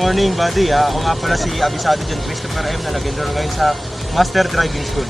morning, buddy. Ako nga pala si Abisado John Christopher M. na nag-enroll ngayon sa Master Driving School.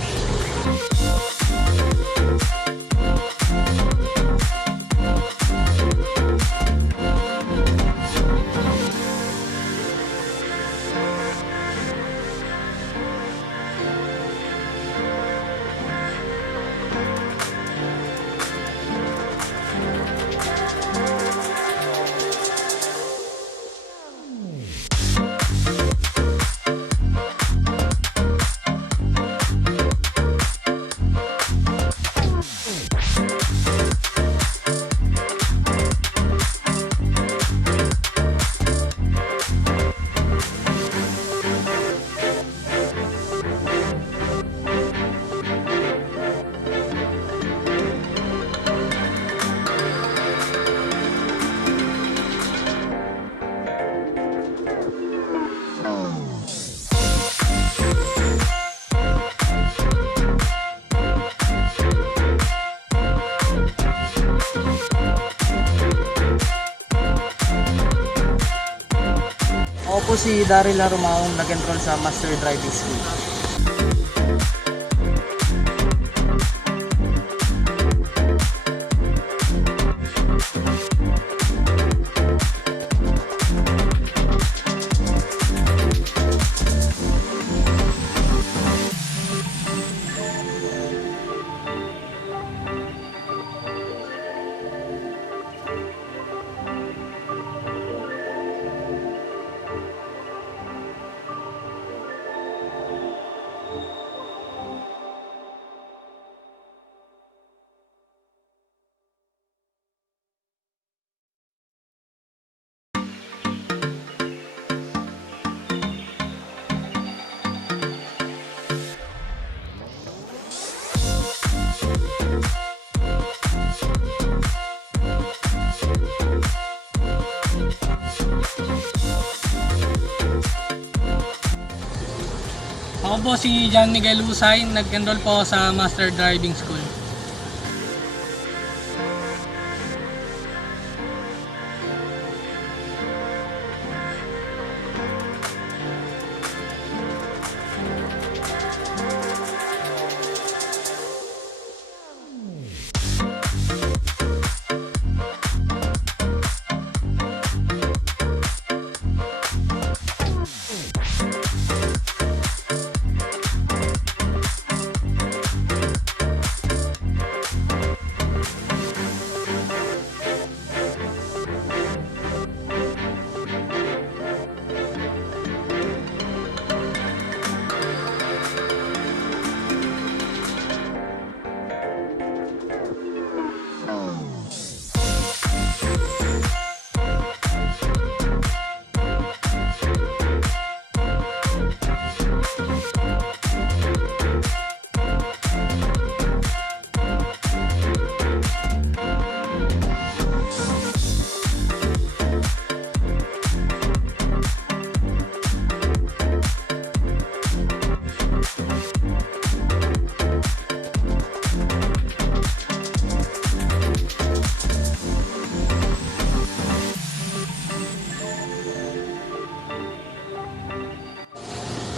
Ako po si Daryl Larumaong, nag-enroll sa Master Driving School. Ako po si John Miguel Husay, nag-enroll po sa Master Driving School.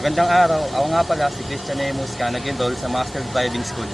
Magandang araw. Ako nga pala si Christian Emuska, nag-enroll sa Master Driving School.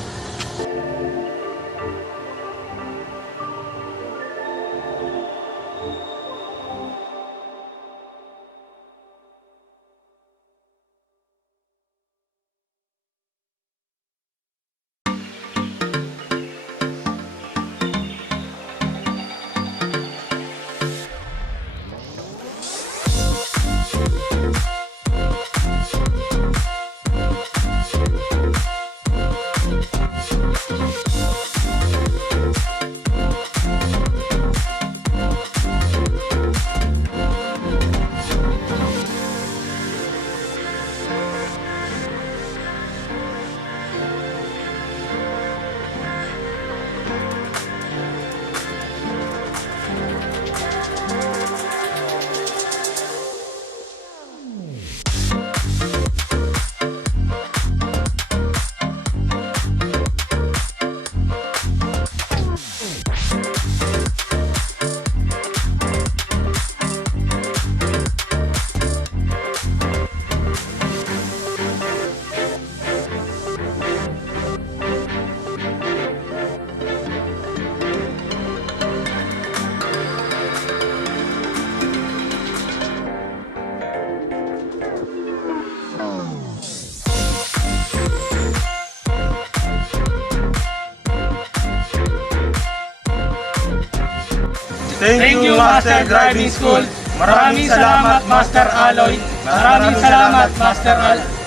Thank you, Master Driving School. Maraming salamat, Master Aloy. Maraming salamat, Master Al.